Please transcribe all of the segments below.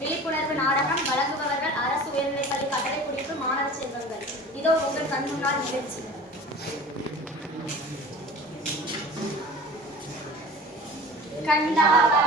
விழிப்புணர்வு நாடகம் வழங்குபவர்கள் அரசு உயர்நிலைப்பள்ளி கட்டளைக்குடிப்பு மாணவ செல்வங்கள். இதோ உங்கள் கண் முன்னால் நிகழ்ச்சி. கண்டாவா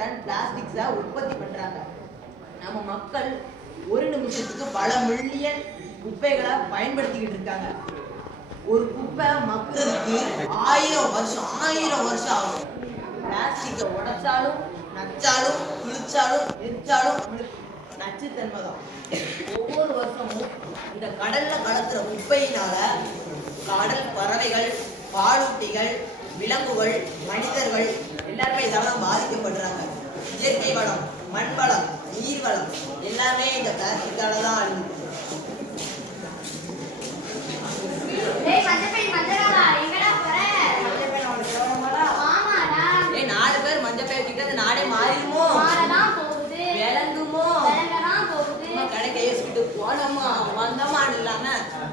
டன் பிளாஸ்டிக்ஸை உற்பத்தி பண்றாங்க. நம்ம மக்கள் ஒரு நிமிஷத்துக்கு பல மில்லியன் குப்பைகளை பயன்படுத்திக்கிட்டு இருக்காங்க. ஒரு குப்பை மக்களுக்கு ஆயிரம் வருஷம் ஆயிரம் வருஷம் ஆகும். பிளாஸ்டிக்கை உடைச்சாலும் நச்சாலும் கிழிச்சாலும் எரிச்சாலும் நம்மளுக்கு நச்சுத்தன்மை தான். ஒவ்வொரு வருஷமும் இந்த கடல்ல கலக்கிற குப்பையினால கடல் பறவைகள் பாலூட்டிகள் விலங்குகள் மனிதர்கள் எல்லாருமே இதால பாதிக்கப்படுறாங்க. இயற்கை வளம் மண் வளம் நீர் வளம் எல்லாமே இந்த பிளாஸ்டிக்கால தான் ஏய் நாலு பேர் மஞ்சள் பேர் அந்த நாடே மாறிடுமோ? விளங்குமோ? விளங்கலாம் போகுது. சும்மா கடைக்கு யோசிச்சுட்டு போனோமா? வந்தோமான்னு இல்லாம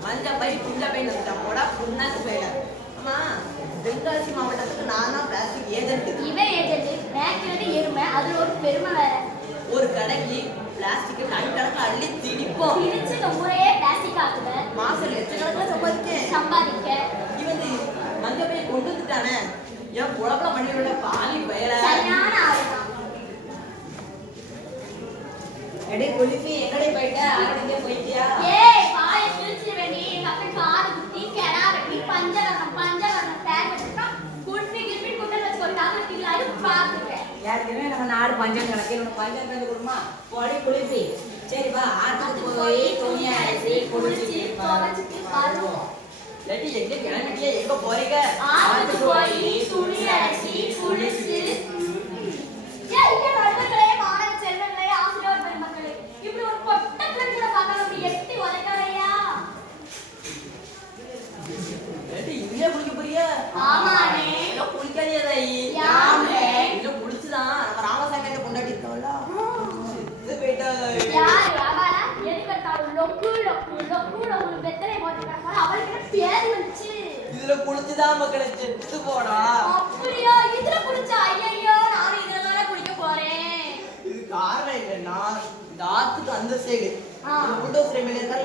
மஞ்சள் பை புள்ள பை வந்துட்டா. போடா புண்ணாக்கு போயிட. ஆமா தென்காசி மாவட்டத்துக்கு நான் பிளாஸ்டிக் ஏஜென்ட் இவன் ஏஜென்ட் மேய்க்கிறது எருமை அதுல ஒரு பெருமை வேற. ஒரு கடைக்கு பிளாஸ்டிக் டன் கணக்கில் அள்ளி திணிப்போம். இந்த ஊரையே பிளாஸ்டிக் ஆக்குத. மாசம் லட்சக்கணக்கில் சம்பாதிக்கேன். சம்பாதிக்க. இவன் மஞ்சள் பை கொண்டு வந்துட்டானே. என் குழப்பம் பண்ணிவிட பாலி பயல ஏற்கனவே நம்ம நாடு பஞ்சம் கணக்கு. இவனுக்கு பஞ்சம் கண்டு கொடுமா? போடி குளிப்பி சரி வா. ஆற்றுக்கு போய் துணி அரைச்சி குளிச்சு எங்க கிளம்பிட்டியா? எங்க போறீங்க? ஆத்துக்கு போய் துணி அரைச்சி குளிச்சு இதுல குளிச்சுதான் மக்களை செத்து போடா அப்படியா? இதுல குளிச்சா? ஐயையோ நானும் இதுல தானே குளிக்க போறேன். இது காரணம் என்னன்னா இந்த ஆத்துக்கு அந்த சைடு. புல்டோசர் எம்எல்ஏ இருக்காரு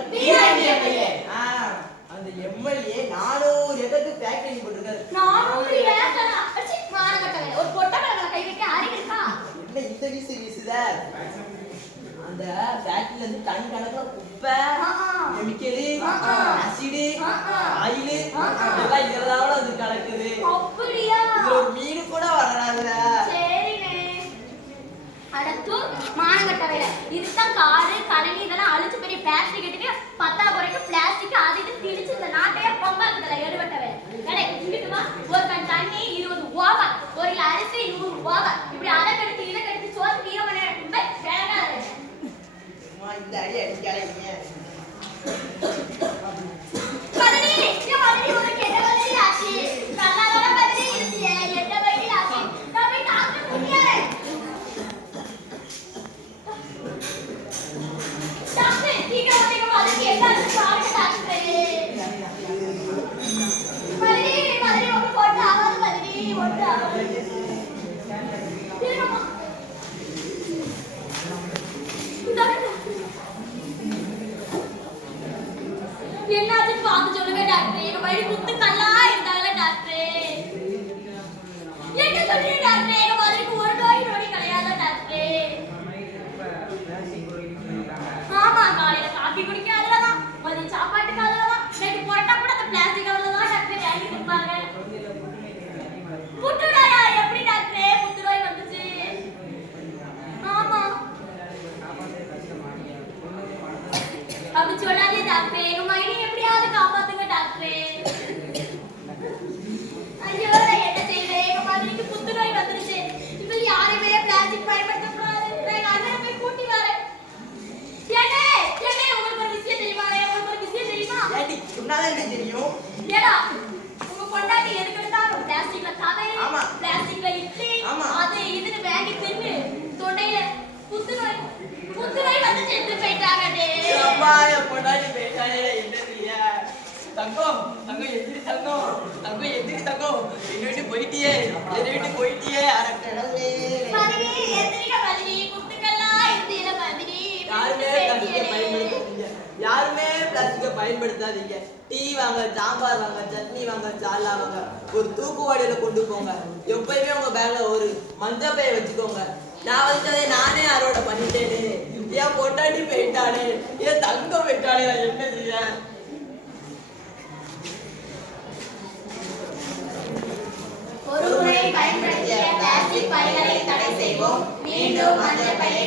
அந்த எம்எல்ஏ நானூறு ஏக்கருக்கு ஃபேக்டரி போட்டிருக்காரு. நானூறு ஏக்கரா? ஒரு பொட்டை கை வைக்க அறிவு இருக்கா? என்ன இந்த வீசு வீசுத? அந்த ஃபேக்டரியில இருந்து டன் கணக்குல குப்பை. கெமிக்கலு. ஆயிலு. இதெல்லாம் இதெல்லாம் அது கலக்குது அப்படியா? இதுல ஒரு மீன் கூட சரிண்ணே. அடுத்து மானகட்டவே இதுதான் காடு கழனி இதெல்லாம் அழிச்சு பெரிய பிளாஸ்டிக் எடுத்து பத்தா குறைக்கு பிளாஸ்டிக் அது இது திணிச்சு இந்த நாட்டையே பொம்பாக்குதுல எடுபட்டவே கடை இங்கிட்டு வா ஒரு கண் தண்ணி இருபது ஓவா ஒரு கிலோ அரிசி நூறு ஓவா இப்படி அதை கெடுத்து இதை கெடுத்து சோத்துக்கு ஈரம் பண்ண விளங்காது சும்மா இந்த அடி அம்மா பொண்டாடி பொண்டாட்டி போயிட்டாலே தங்கம் தங்கம் எதிரி தங்கம் தங்கம் எதிரி தங்கம். என்ன விட்டு போயிட்டியே என்ன விட்டு போயிட்டியே அட கடவுளே. யாருமே பிளாஸ்டிக்கை பயன்படுத்தாதீங்க. யாருமே பயன்படுத்தாதீங்க. டீ வாங்க சாம்பார் வாங்க சட்னி வாங்க சாலா வாங்க. ஒரு தூக்குவாடியில கொண்டு போங்க. எப்பயுமே உங்க பேக்ல ஒரு மஞ்சள் பைய வச்சுக்கோங்க. நான் வச்சதை நானே அறுவடை பண்ணிட்டேனே. என் பொண்டாட்டி போயிட்டானே என் தங்கம் போயிட்டானே நான் என்ன செய்ய ஒரு முறை பயன்படுத்திய பிளாஸ்டிக் பைகளை தடை செய்வோம். மீண்டும் மஞ்சள் பையை